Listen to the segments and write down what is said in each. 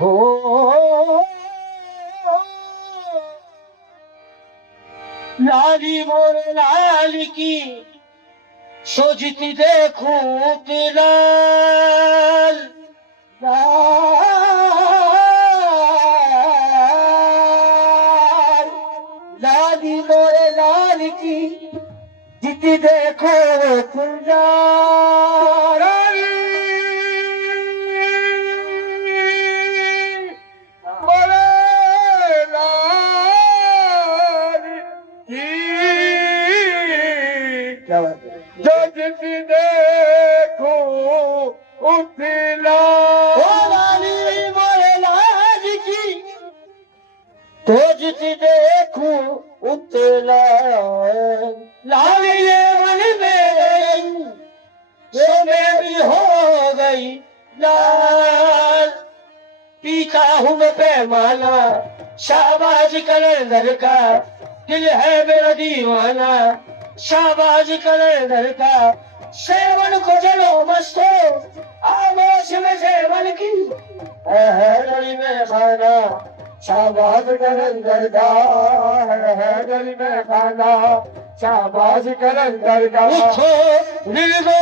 हो लाली मोर लाल की सोजती देखूं लाल लाल लाली मोर लाल की जिती देखो लाल जो जिस देखो उतला लाली मोरे लाल की तो जिस देखूं उतला लाली मन में सोने भी हो गई लाल पीता हूँ मैं पैमाना शाबाज कलंदर का दिल है मेरा दीवाना शाबाज कलंदर का सेवन को चलो मस्तो आमोश में सेवन की गली में खाना शाबाज कलंदर का है गली में खाना शाबाज कलंदर का उठो निर्गो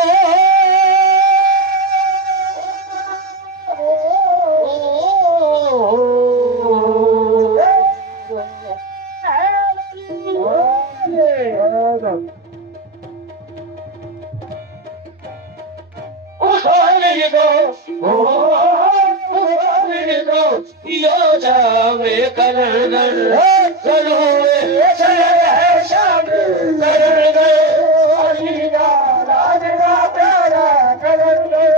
यो जावे कलंदर चलो शाम कलंदर राजना प्यारा कलंदर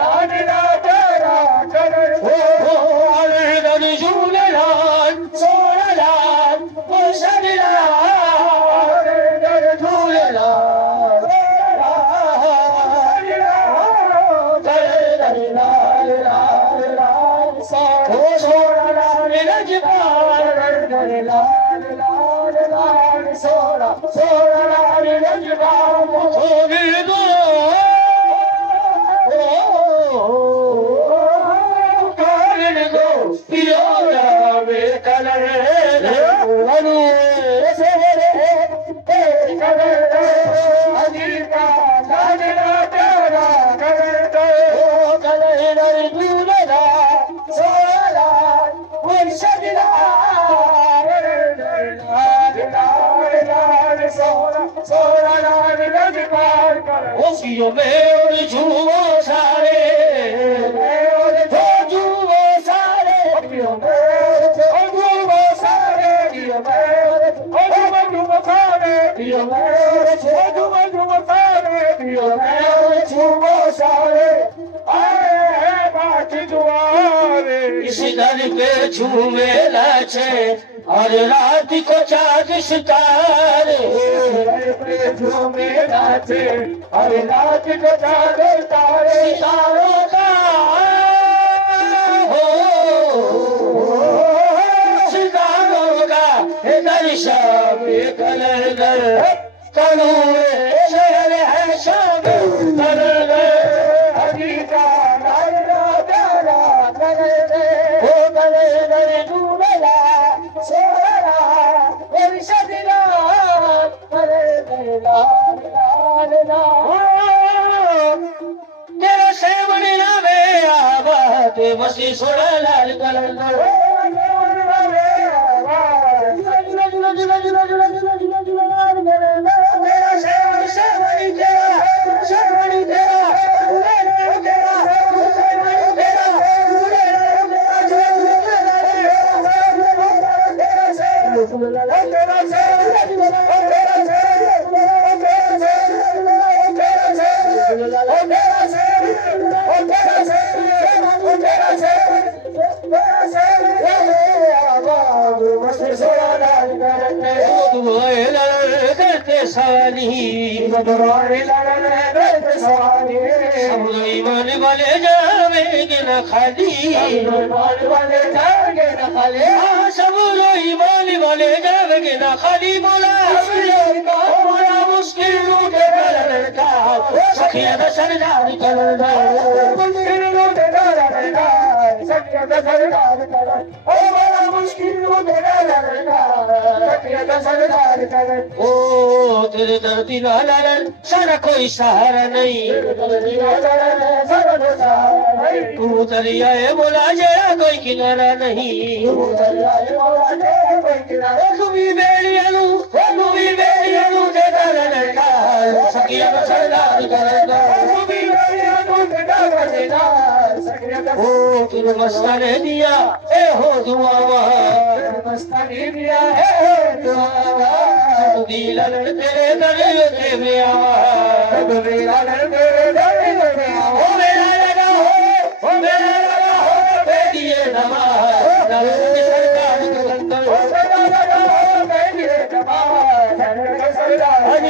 राजना प्यारा कलंदर झूलेलाल सोनलाल मुसललाल झूलेलाल लाल लाल लाल सोना सोना लाल रजवान ओसियो में झूमो सारे झूमो सारे झूमो सारे इस घर पे झूमे लाचे और रात को चाँद सितारे झूमे नाचे और रात को चाँद तारे सितारों का हो सितारों का दर्शन कलंदर कलू शहर है शाम कलंदर हकीका लाला प्यारा कलंदर हो कलंदर डूबला सोहरा मुर्शद लाल कलंदर लाल लाल लाल तेरा सेवन नामे आबाद मसी सोड़ा लाल कलंदर ईमान वाले जावेंगे न खाली सब ईमान वाले जावेंगे न खाली बोला बड़ा मुश्किल लूटे का सखिया सरदार कलंदर का सरदार करे ओ बड़ा मुश्किल वो तेरा लड़का सखिया का सरदार करे ओ तेरे धरती ना लड़न सारा कोई सहारा नहीं तू दरिया है बोला जरा कोई किनारा नहीं तू भी बेड़ियालू तेरा लड़का सखिया का सरदार करेगा ओ तुझे मस्ताने दिया ए हो दुआवा मस्तानी दिया है दुआवा तू दिल तेरे दरिया में आवा मेरा तेरे दर में आओ ओ मेरा लगा हो बेदिए नमाज नरक सरकार के अंदर सरदार